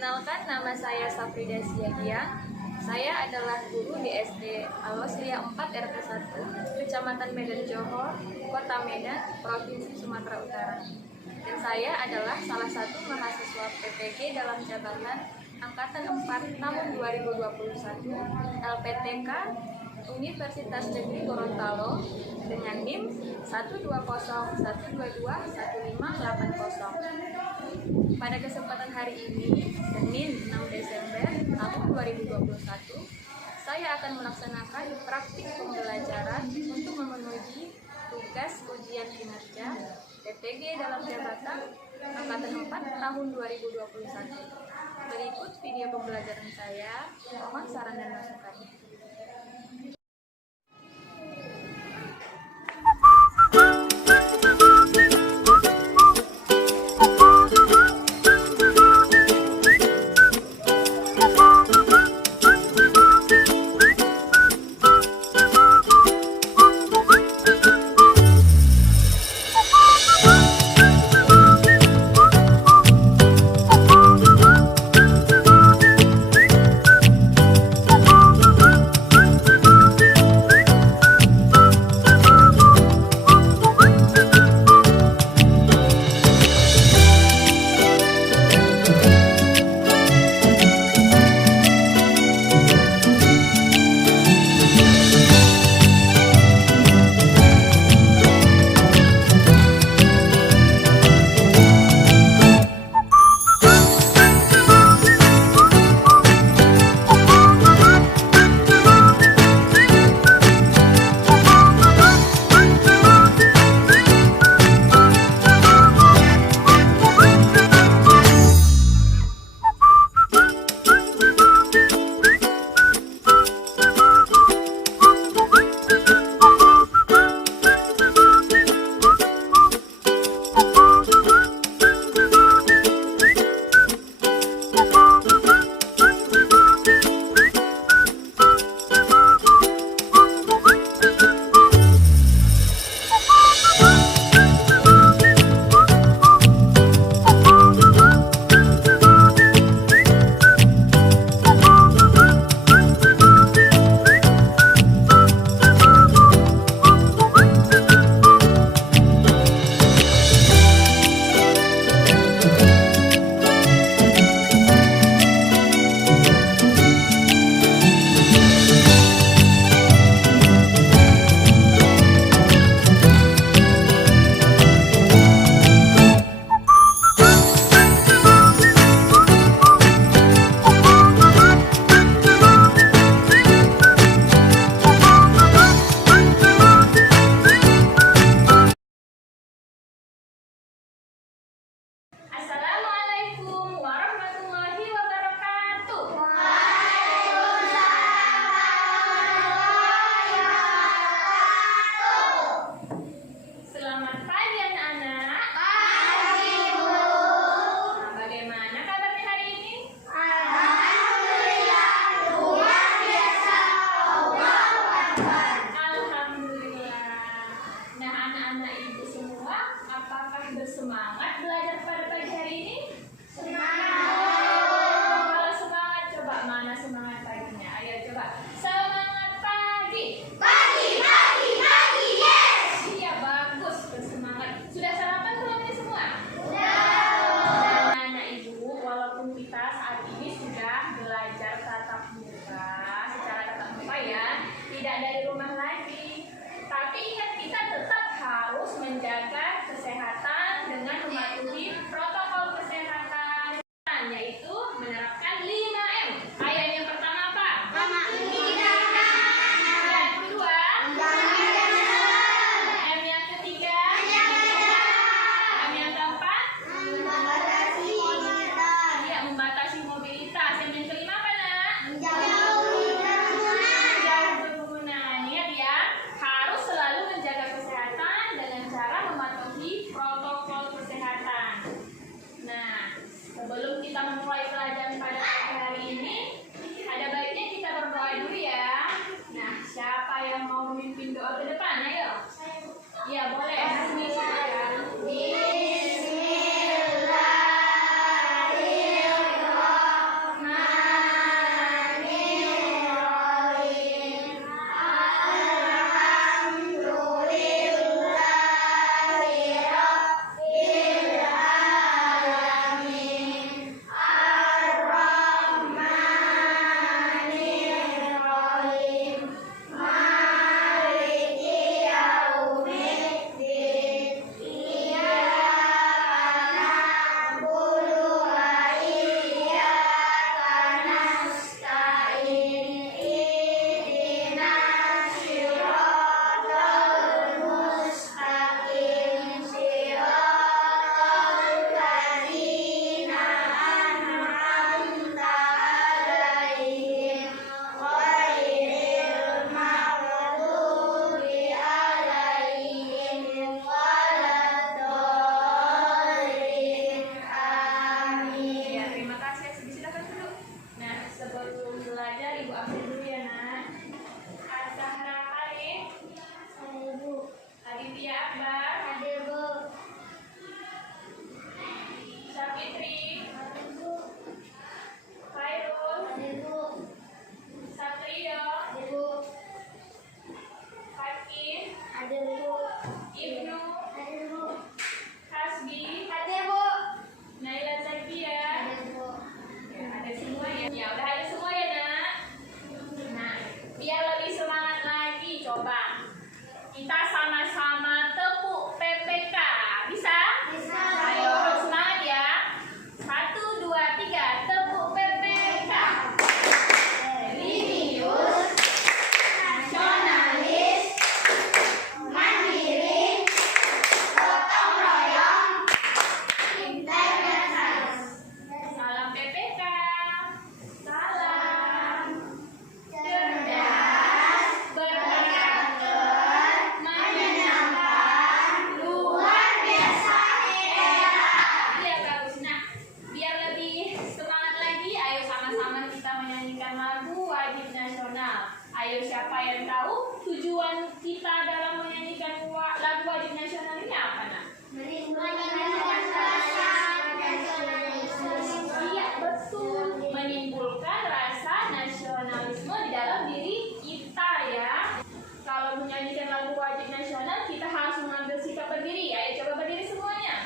Perkenalkan, nama saya Safrida Siagiang. Saya adalah guru di SD Alosria 4 RT 1, Kecamatan Medan Johor, Kota Medan, Provinsi Sumatera Utara. Dan saya adalah salah satu mahasiswa PPG dalam jabatan Angkatan 4 tahun 2021 LPTK Universitas Negeri Gorontalo dengan NIM 12012211580. Pada kesempatan hari ini, Senin 6 Desember tahun 2021, saya akan melaksanakan praktik pembelajaran untuk memenuhi tugas ujian kinerja PPG dalam jabatan Angkatan 4 tahun 2021. Berikut video pembelajaran saya, mohon saran dan masukannya. Assalamualaikum warahmatullahi wabarakatuh. Selamat pagi anak-anak. Pagi, Bu. Nah, bagaimana kabarnya hari ini? Alhamdulillah, luar biasa. Allahu Akbar. Alhamdulillah. Nah, anak-anak ibu semua, apakah bersemangat belajar pada pagi hari ini? Kalau semangat, coba mana semangat paginya? Ayo coba semangat pagi. Pagi, yes. Iya, bagus, bersemangat. Sudah sarapan belum nih semua? Sudah. Anak ibu, walaupun kita saat ini sudah belajar tatap muka, secara tatap muka ya, tidak dari rumah lagi. Tapi ingat, kita tetap harus menjaga kesehatan dengan mematuhi protokol kesehatan, yaitu menerapkan 5M. Ayo, yang pertama apa? Yang kedua? M yang ketiga? M yang keempat? Iya, membatasi mobilitas. Yang kelima apa, Nak? Menjauhi kerumunan. Ingat ya, harus selalu menjaga kesehatan dengan cara mematuhi protokol kesehatan. Nah, sebelum kita memulai pelajaran pada pagi hari ini, ada baiknya kita berdoa dulu ya. Nah, siapa yang mau memimpin doa ke depan? Ayo. Iya, boleh. Bismillahirrahmanirrahim. tujuan kita dalam menyanyikan lagu wajib nasional ini apa, Nak? Menimbulkan rasa nasionalisme. Iya, betul. Menimbulkan rasa nasionalisme di dalam diri kita ya. Kalau menyanyikan lagu wajib nasional, kita harus mengambil sikap berdiri. Ayo coba berdiri semuanya.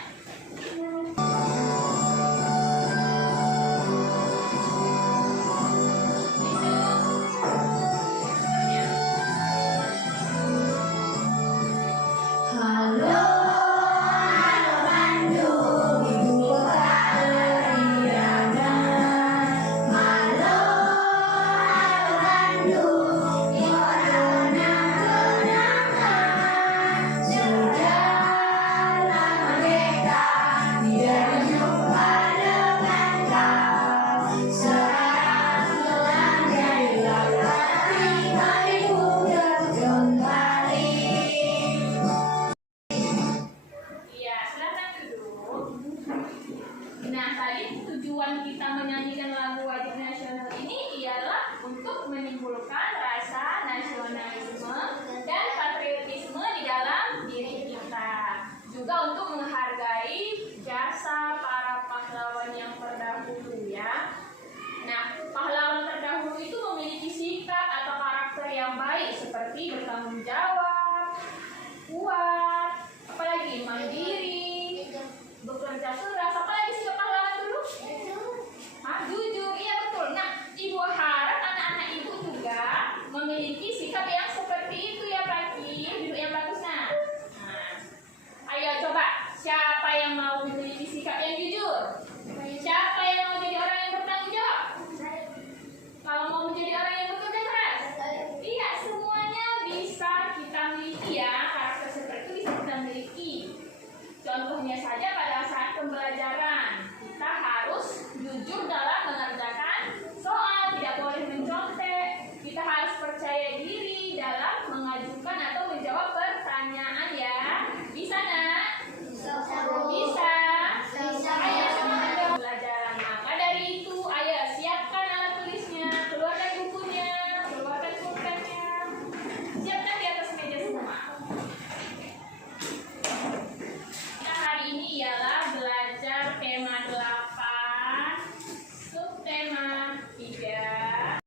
Nah, tadi tujuan kita menyanyikan lagu wajib nasional ini ialah untuk menimbulkan rasa nasionalisme dan patriotisme di dalam diri kita. Juga untuk menghargai jasa para pahlawan yang terdahulu ya. Nah, pahlawan terdahulu itu memiliki sikap atau karakter yang baik seperti bertanggung jawab, kuat, apalagi mandiri, bekerja keras, apalagi sifat pahlawan dulu? Jujur, iya betul. Nah, Ibu harap anak-anak Ibu juga memiliki sikap yang seperti itu ya, Pak Kim. Duduk yang bagus, nah. Ayo coba, siapa yang mau memiliki sikap yang jujur? Siapa yang mau jadi orang yang bertanggung jawab? Kalau mau menjadi orang yang bekerja keras? Iya, semuanya bisa kita miliki ya. Karakter seperti itu bisa kita miliki. Contohnya saja pada saat pembelajaran, kita harus jujur dalam mengerjakan soal, tidak boleh mencontek. Kita harus percaya diri dalam mengajukan atau menjawab pertanyaan ya. Bisa, Nak? Bisa. Ayo semuanya pembelajaran. Maka dari itu, ayo siapkan alat tulisnya, keluarkan bukunya, keluarkan pulpennya. Siapkan di atas meja semua. Hari ini ialah belajar tema 8, subtema 3,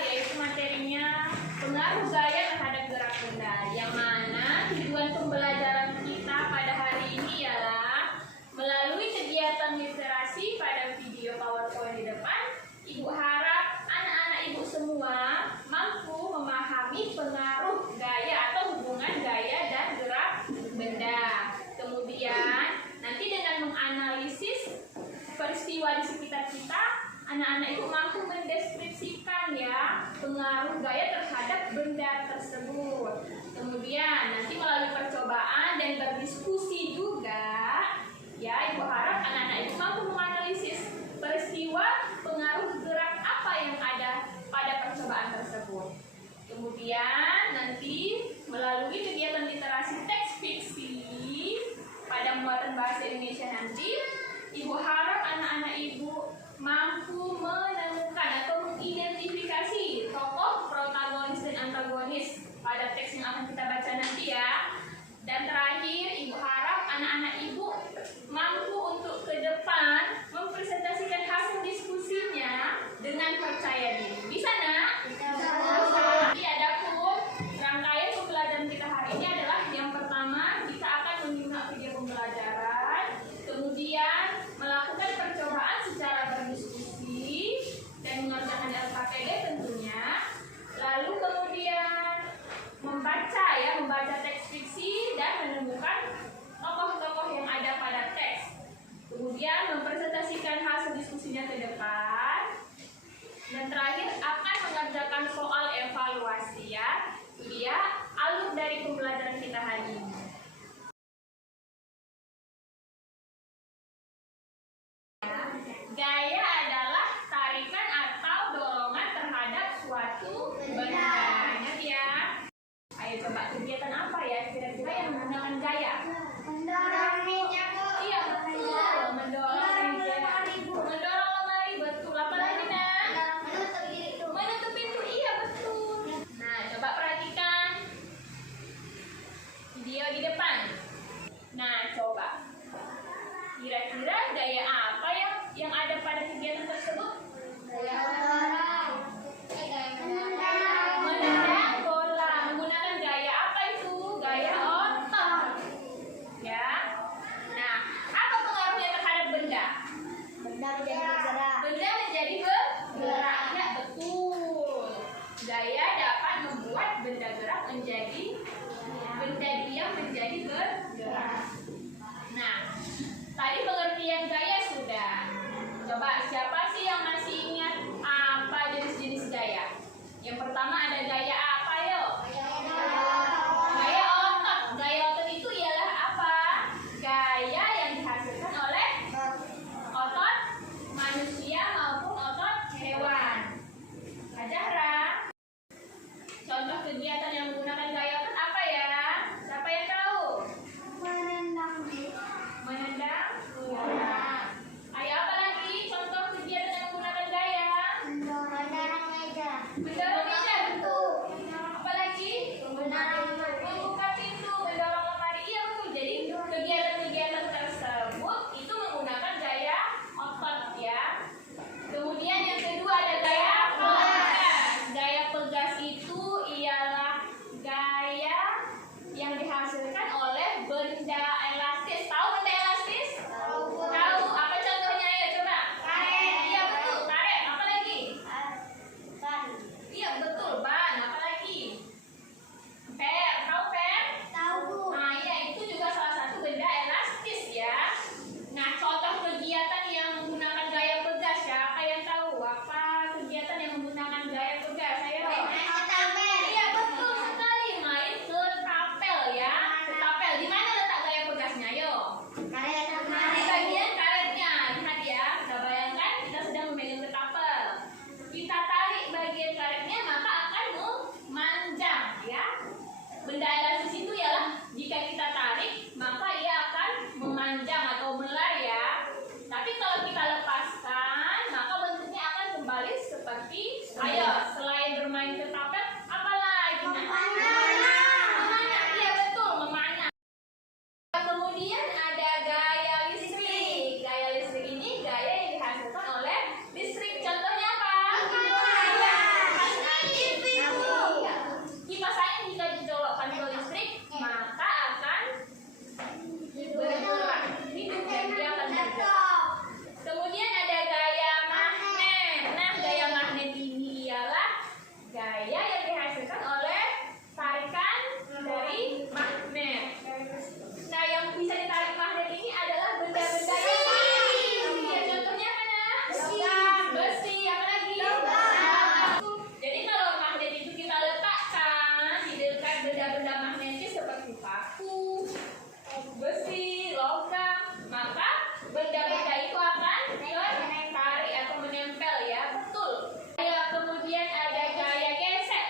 yaitu materinya pengaruh gaya terhadap gerak benda. Yang mana tujuan pembelajaran kita pada hari ini ialah melalui kegiatan literasi pada video PowerPoint di depan, Ibu harap anak-anak Ibu semua mampu memahami pengaruh gaya atau hubungan gaya dan gerak benda. Kemudian nanti dengan menganalisis peristiwa di sekitar kita, anak-anak Ibu mampu mendeskripsikan ya pengaruh gaya terhadap benda tersebut. Kemudian nanti melalui percobaan dan berdiskusi juga ya, Ibu harap anak-anak Ibu mampu menganalisis peristiwa pengaruh gerak apa yang ada pada percobaan tersebut. Kemudian nanti melalui kegiatan literasi teks fiksi pada muatan bahasa Indonesia nanti, Ibu harap anak-anak Ibu mampu menemukan atau mengidentifikasi tokoh protagonis dan antagonis pada teks yang akan kita baca nanti ya. Dan terakhir, Ibu harap anak-anak Ibu mampu untuk ke depan mempresentasikan hasil diskusinya dengan percaya diri. Bisa, Nak? Bisa. Jadi adapun rangkaian pembelajaran kita hari ini adalah yang pertama, kita akan menyimak video pembelajaran, kemudian melakukan percobaan secara berdiskusi dan mengerjakan LKPD tentunya, lalu kemudian membaca teks fiksi dan menemukan tokoh-tokoh yang ada pada teks. Kemudian mempresentasikan hasil diskusinya ke depan. Dan terakhir akan mengerjakan soal evaluasi ya. Itu dia alur dari pembelajaran kita hari ini. Gaya adalah tarikan atau dorongan terhadap suatu benda. Ingat ya. Ayo coba kegiatan apa ya kira-kira yang menggunakan gaya? Mendorong meja, Bu. Iya betul, mendorong meja, mendorong lemari, betul. Apa lagi, Nak? Menutup pintu. Menutup pintu, iya betul. Nah, coba benda gerak menjadi benda diam menjadi bergerak. Nah, tadi pengertian gaya sudah. Coba siapa sih yang masih ingat apa jenis-jenis gaya? Yang pertama ada gaya apa, yo? Gaya otot. Gaya otot itu ialah apa? Gaya yang dihasilkan oleh otot manusia maupun otot hewan. Kak Zahra, contoh kegiatan yang menggunakan gaya otot apa ya? Siapa yang tahu? Menendang bola. Ayo, apa lagi contoh kegiatan yang menggunakan gaya? Mendorong meja, betul. Apa lagi? Membuka pintu, mendorong lemari. Iya, betul. Jadi kegiatan-kegiatan tersebut itu menggunakan gaya otot ya. Kemudian yang kedua ada gaya pegas. Gaya pegas itu ialah gaya yang dihasilkan oleh benda elastis. Tahu benda elastis? Tahu. Apa contohnya ya? Coba. Karet. Iya, betul. Karet. Apa lagi? Iya, betul. Ban. Apa lagi? Per. Tahu per? Nah, iya, itu juga salah satu benda elastis ya. Nah, contoh kegiatan yang menggunakan gaya pegas, siapa yang tahu? Apa kegiatan yang menggunakan gaya pegas? Ayo. Iya, betul sekali. Main ketapel ya. Ketapel. Di mana letak gaya pegasnya? Ayo. Di bagian karetnya. Lihat ya. Kita bayangkan kita sedang memegang ketapel. Kita tarik bagian karetnya, maka akan memanjang ya. Benda elastis itu ialah jika kita tarik, maka ia akan memanjang atau melar ya. Tapi kalau kita lepaskan, maka bentuknya akan kembali seperti, ayo, selain bermain ketapel, apa lagi? Memanah. Iya, betul, memanah. Kemudian ada gaya listrik. Gaya listrik ini gaya yang dihasilkan oleh listrik. Contohnya apa? Kipas angin jika dicolokkan ke listrik, maka akan bergerak. Hidup dan dia akan bergerak. Kemudian ada gaya magnet. Nah, gaya magnet ini ialah gaya yang dihasilkan oleh tarikan dari magnet. Nah, yang bisa ditarik magnet ini adalah benda-benda yang iya, contohnya mana? Besi. Apa lagi? Jadi kalau magnet itu kita letakkan di dekat benda-benda magnetis seperti paku, besi, logam, maka benda-benda itu akan tertarik atau menempel ya, betul. Kemudian ada gaya gesek.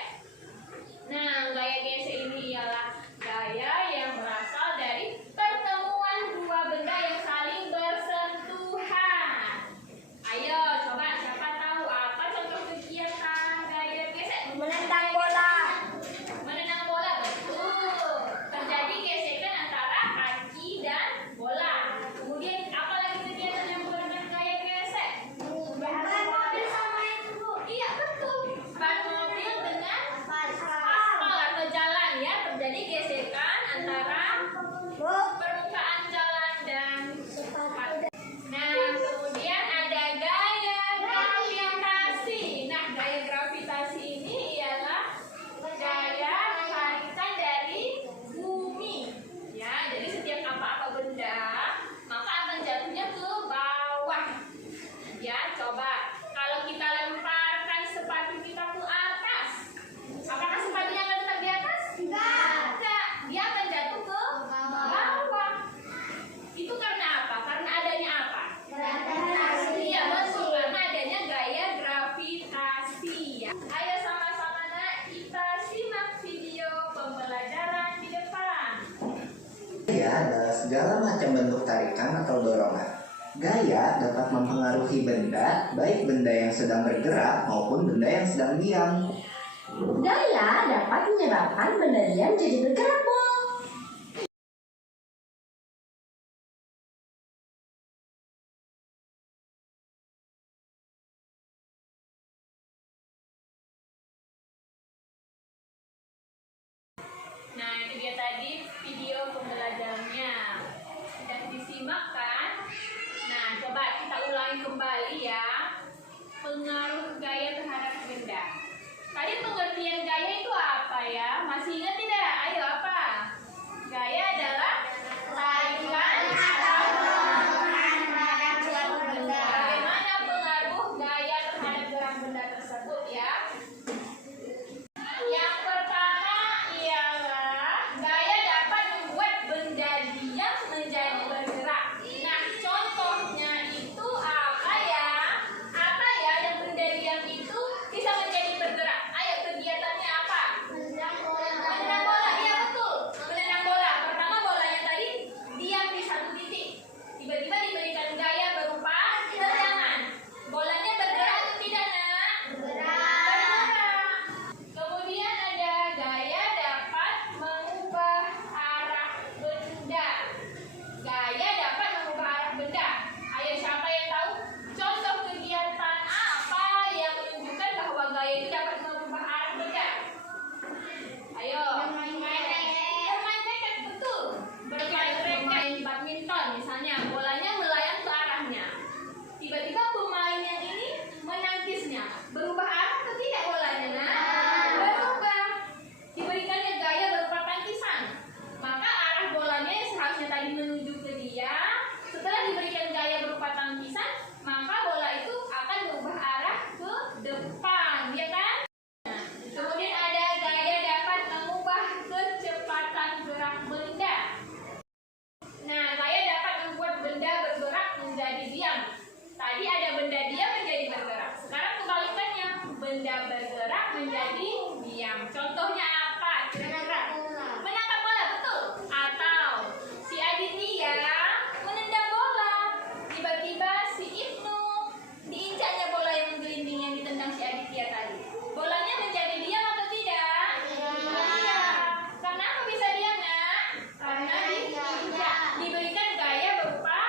Nah, gaya gesek ini ialah gaya yang berasal dari pertemuan dua benda yang saling bersentuhan. Ayo, coba siapa tahu apa contoh kegiatan gaya gesek? Menendang bola, betul. Terjadi gesekan antara kaki dan bola. Kemudian apa lagi kegiatan yang menggunakan gaya gesek? Ban mobil sama itu, Bu. Iya, betul. Ban mobil dengan aspal atau jalan ya. Terjadi gesekan antara permukaan jalan dan sepakat. Nah, kemudian ada gaya gravitasi. Nah, gaya gravitasi ini ialah gaya tarikan dari bumi. Ya, jadi setiap apa-apa benda, maka akan jatuhnya ke bawah. Ya, coba kalau kita lemparkan sepatu kita ke atas, apakah sepatunya akan tetap di atas? Tidak. Dia akan jatuh ke bawah. Itu karena apa? Karena adanya apa? Iya, betul. Karena adanya gaya gravitasi ya. Ayo sama-sama nak, kita simak video pembelajaran di depan. Gaya adalah segala macam bentuk tarikan atau dorongan. Gaya dapat mempengaruhi benda, baik benda yang sedang bergerak maupun benda yang sedang diam. Gaya dapat menyebabkan benda diam jadi bergerak, Bu. Nah, itu dia tadi video pembelajarannya. Sudah disimak kan? Nah, coba kita ulangi kembali ya. Pengaruh gaya terhadap benda. Tadi pengertian gaya itu apa ya? Masih ingat tidak? Ayo apa? Gaya adalah tarikan atau Perubahan pada suatu benda. bagaimana pengaruh gaya terhadap gerak benda tersebut ya? Yang pertama ialah gaya dapat membuat benda diam menjadi bergerak. Nah, contohnya itu apa ya? Apa ya yang benda diam itu bisa menjadi bergerak? Ayo, kegiatannya apa? Menendang bola. Menendang bola, iya betul. Menendang bola. Pertama bolanya tadi diam di satu titik. Tiba-tiba diberikan gaya berupa tendangan. Bolanya bergerak atau tidak, Nak? Bergerak. Kemudian ada gaya dapat mengubah arah benda. Gaya dapat mengubah arah benda. Ayo, siapa yang tahu contoh kegiatan apa yang menunjukkan bahwa gaya itu dapat mengubah arah benda? Ayo. Bermain raket, betul. Bermain badminton misalnya, bolanya melayang ke arahnya. Tiba-tiba pemain yang ini menangkisnya. Berubah arah atau tidak bolanya, Nak? Berubah. Diberikannya gaya berupa tangkisan. Maka arah bolanya yang seharusnya tadi menuju ke dia, setelah diberikan gaya berupa tangkisan, maka bola itu akan berubah arah ke depan, ya kan? Kemudian ada gaya dapat mengubah kecepatan gerak benda. Nah, gaya dapat membuat benda bergerak menjadi diam. Tadi ada benda diam menjadi bergerak. Sekarang kebalikannya, benda bergerak menjadi diam. Contohnya apa? Kira-kira? Menangkap bola, betul. Atau si Aditya menendang bola. Tiba-tiba si Ibnu diinjaknya bola yang menggelinding yang ditendang si Aditya tadi. Bolanya menjadi diam atau tidak? Iya. Karena apa bisa diam, Nak? Karena diinjak. Diberikan gaya berupa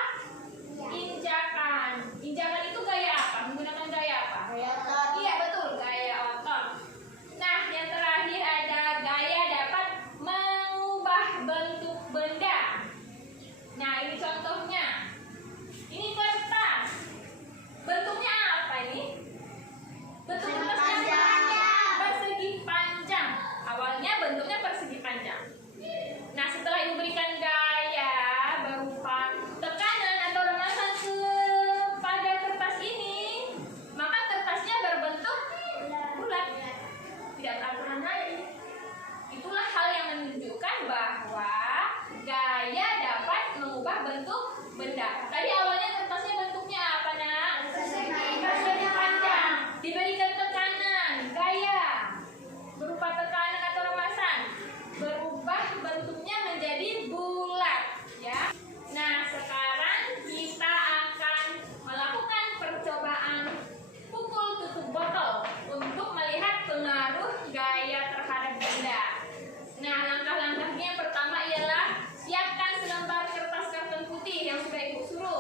injakan. Injakan itu gaya apa? Menggunakan gaya apa? Iya, betul, gaya otot. Nah, yang terakhir ada gaya dapat mengubah bentuk benda. Nah, ini contohnya. Ini kertas. Bentuknya apa ini? Bentuk kertasnya persegi panjang. Awalnya bentuknya persegi panjang. Nah, setelah diberikan gaya berupa tekanan atau remasan kepada kertas ini, maka kertasnya berbentuk bulat, tidak beraturan lagi. Itulah hal yang menunjukkan bahwa gaya dapat mengubah bentuk benda. Tadi awalnya kertasnya bentuknya apa, Nak? Persegi panjang. Diberikan tekanan, gaya berupa tekanan atau remasan, berubah bentuknya menjadi bulat, ya. Nah, sekarang kita akan melakukan percobaan pukul tutup botol untuk melihat pengaruh gaya terhadap benda. Nah, langkah-langkahnya yang pertama ialah siapkan selembar kertas karton putih yang sudah Ibu suruh.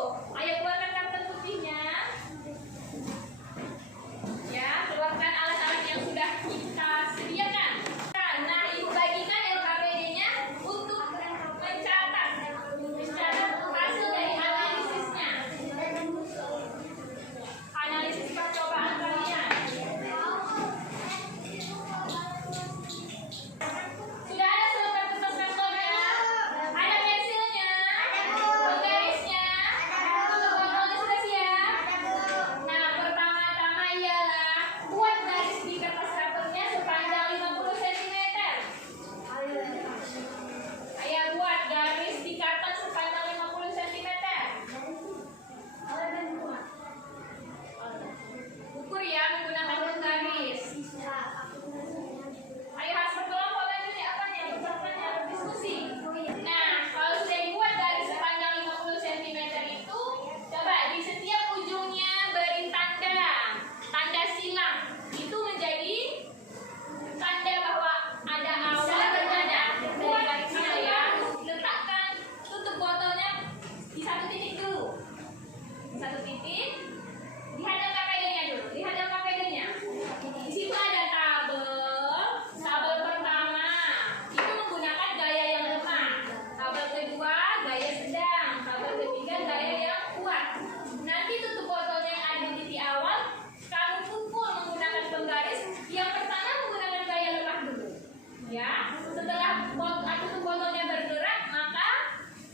tutup botolnya bergerak, maka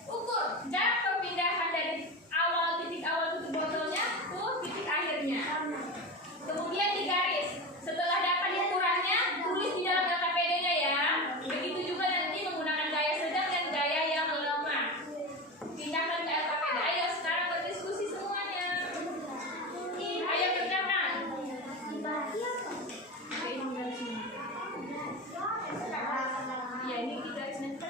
ukur jarak perpindahan dari titik awal tutup botolnya ke titik akhirnya. Kemudian digaris. Setelah dapat ukurannya, tulis di dalam LKPD-nya ya. Begitu juga nanti menggunakan gaya sedang dan gaya yang lemah. Pindahkan ke LKPD. Ayo sekarang berdiskusi semuanya. Ayo kerjakan. Oke, ini garisnya. Ya, ini garisnya.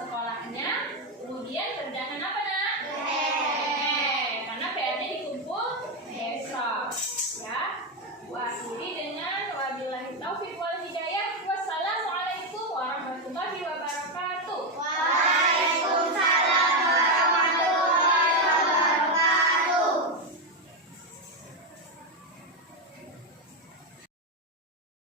sekolahnya. Kemudian kerjakan apa, Nak?